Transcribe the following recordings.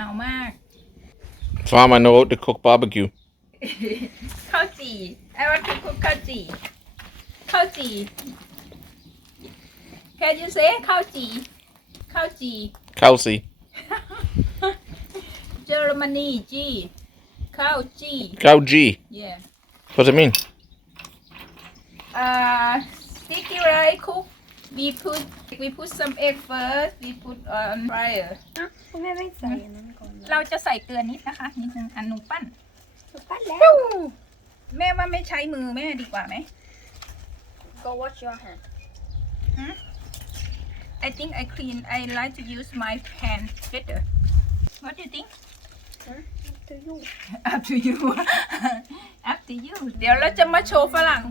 Farmer no, so to cook barbecue. าวมากฟาร์มาโนดคุกบาร์บีคิวข้าวจี่ I want to cook ข้าวจี่ข้าวจี่ Can you say ข้าวจี่ข้าวจี่ข้าวจี่ -si. Germany G ข้าวจี่ข้าวจี่ Yeah What does it mean? Uh, sticky rice cook we put we put some egg first we put on fire คุณแม่ไม่ใส่นั้นก่อนเราจะใส่เกลือนิดนะคะนิดนึงอันนุปั้นนุปั้นแล้วแม่ว่าไม่ใช้มือแม่ดีกว่าไหม go wash your hand hmm? I think I clean I like to use my hand better what do you think huh? up to you up to you up to you เดี๋ยวเราจะมาโชว์ฝรั่ง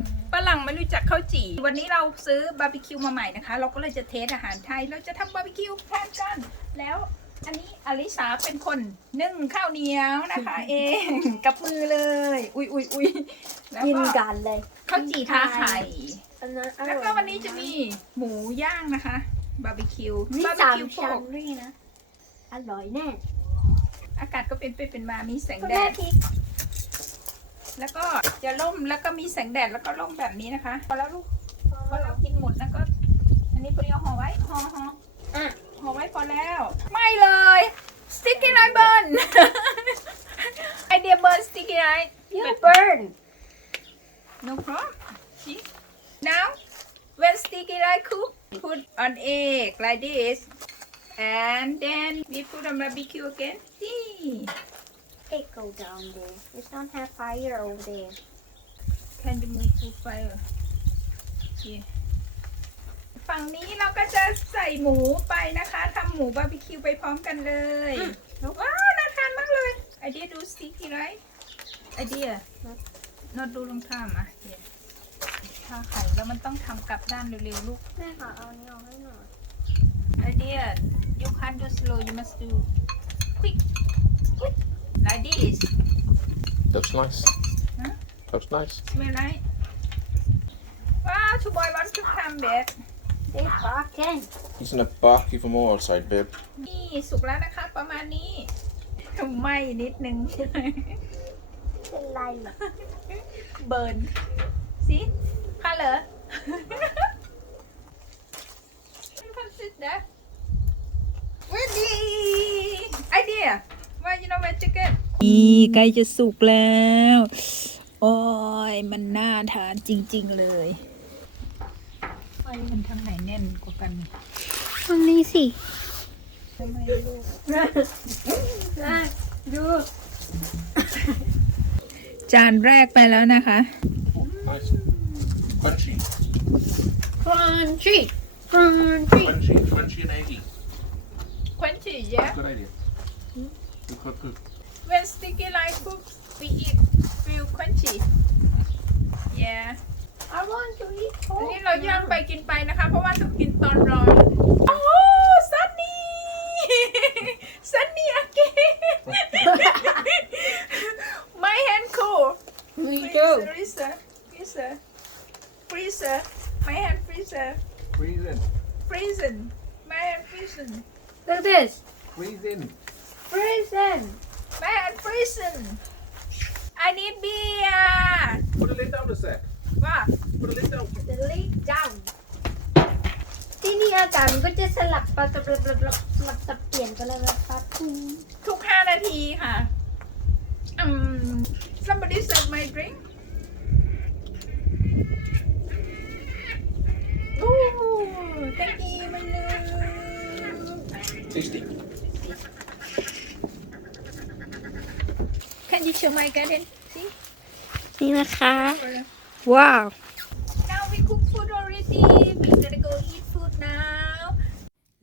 รั่งไม่รู้จักข้าวจี่วันนี้เราซื้อบาร์บีคิวมาใหม่นะคะ เราก็เลยจะเทสอาหารไทย เราจะทำบาร์บีคิวแทนกันแล้วอันนี้อลิสาเป็นคนนึ่งข้าวเหนียวนะคะ เอง กับมือเลย อุ้ยอุ้ยอุ้ยกินกันเลยข้าวจี่ทาไข่แล้วก็วันนี้จะมีหมูย่างนะคะบาร์บีคิวบาร์บีคิวพอกนะ อร่อยแน่ อากาศก็เป็นไปเป็นมา มีแสงแดดแล้วก็จะล่มแล้วก็มีแสงแดดแล้วก็ล่มแบบนี้นะคะ พอแล้วลูกพอเรากินหมดแล้วก็อันนี้เปรี้ยวห่อไว้ห่อห่ออห่อไว้พอแล้ว ไม่เลยสติ๊กเกอรไอเบิร์นไอเดียเบิร์นสติ๊กเกอร์ไอ you burn no problem now when sticky ไ i ค e cook put on egg like this and then we put on barbecue again see it go down there? It's not have fire over there. Can the move to fire? Yeah. ฝั่งนี้เราก็จะใส่หมูไปนะคะทำหมูบาร์บีคิวไปพร้อมกันเลยว้าวน่าทานมากเลย ไอเดียดูสิที่ไรไอเดียนอดดูลงข่ามาเดี๋ยวถ้าไข่แล้วมันต้องทำกลับด้านเร็วๆลูก แม่ค่ะเอาเนี้ออกให้หน่อย ไอเดียย o u ันดู do slow you must do quick q like this. Looks nice. Huh? Looks nice. Smell nice. Wow, well, two boy wants to come, babe. They barking. He's in a barky for more outside, babe. นี่สุกแล้วนะคะประมาณนี้ไหมนิดนึงเป็นไรหรอเบิร์นสิค่ะเหรอนี่ใกล้จะสุกแล้ว โอ้ย มันน่าทานจริงๆเลย ไฟมันทางไหนแน่นกว่ากันตรงนี้สิทำไมลูกดูจานแรกไปแล้วนะคะฟรานชีฟรานชีฟรานชีฟรานซีไหนดีฟรานชีเยอะ g o o ี idea good good when sticky like poop, we eat real crunchy. Yeah. I want to eat so poop. นี่เรายังไปกินไปนะคะเพราะว่าต้องกินตอนร้อนโอ้ซันนี่ซันนี่อากิ <Sunny again. laughs> My hand cool. Me too. Freezer. Go. Freezer. Freezer. My hand freezer. Freezer. Prison. My hand prison. Look at this. Prison. Prison. Man, I'm freezing. I need beer. Put the lid down a sec. What? Put the lid down. Put the lid down. ที่นี่อากาศมันก็จะสลับไปสลับสลับสลับเปลี่ยนไปเลยปั๊บทุกห้านาทีค่ะอืม somebody serve my drink ooh thank you my love tasty show my garden. See? นี่นะคะ ว้าว Now we cook food already. We gotta go eat food now.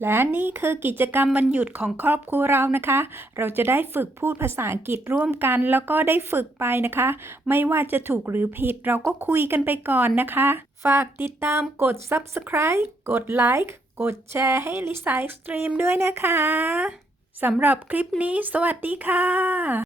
และนี่คือกิจกรรมวันหยุดของครอบครัวเรานะคะ เราจะได้ฝึกพูดภาษาอังกฤษร่วมกัน แล้วก็ได้ฝึกไปนะคะ ไม่ว่าจะถูกหรือผิดเราก็คุยกันไปก่อนนะคะ ฝากติดตามกด subscribe กด like กดแชร์ให้ลิซ่าสตรีมด้วยนะคะ สำหรับคลิปนี้ สวัสดีค่ะ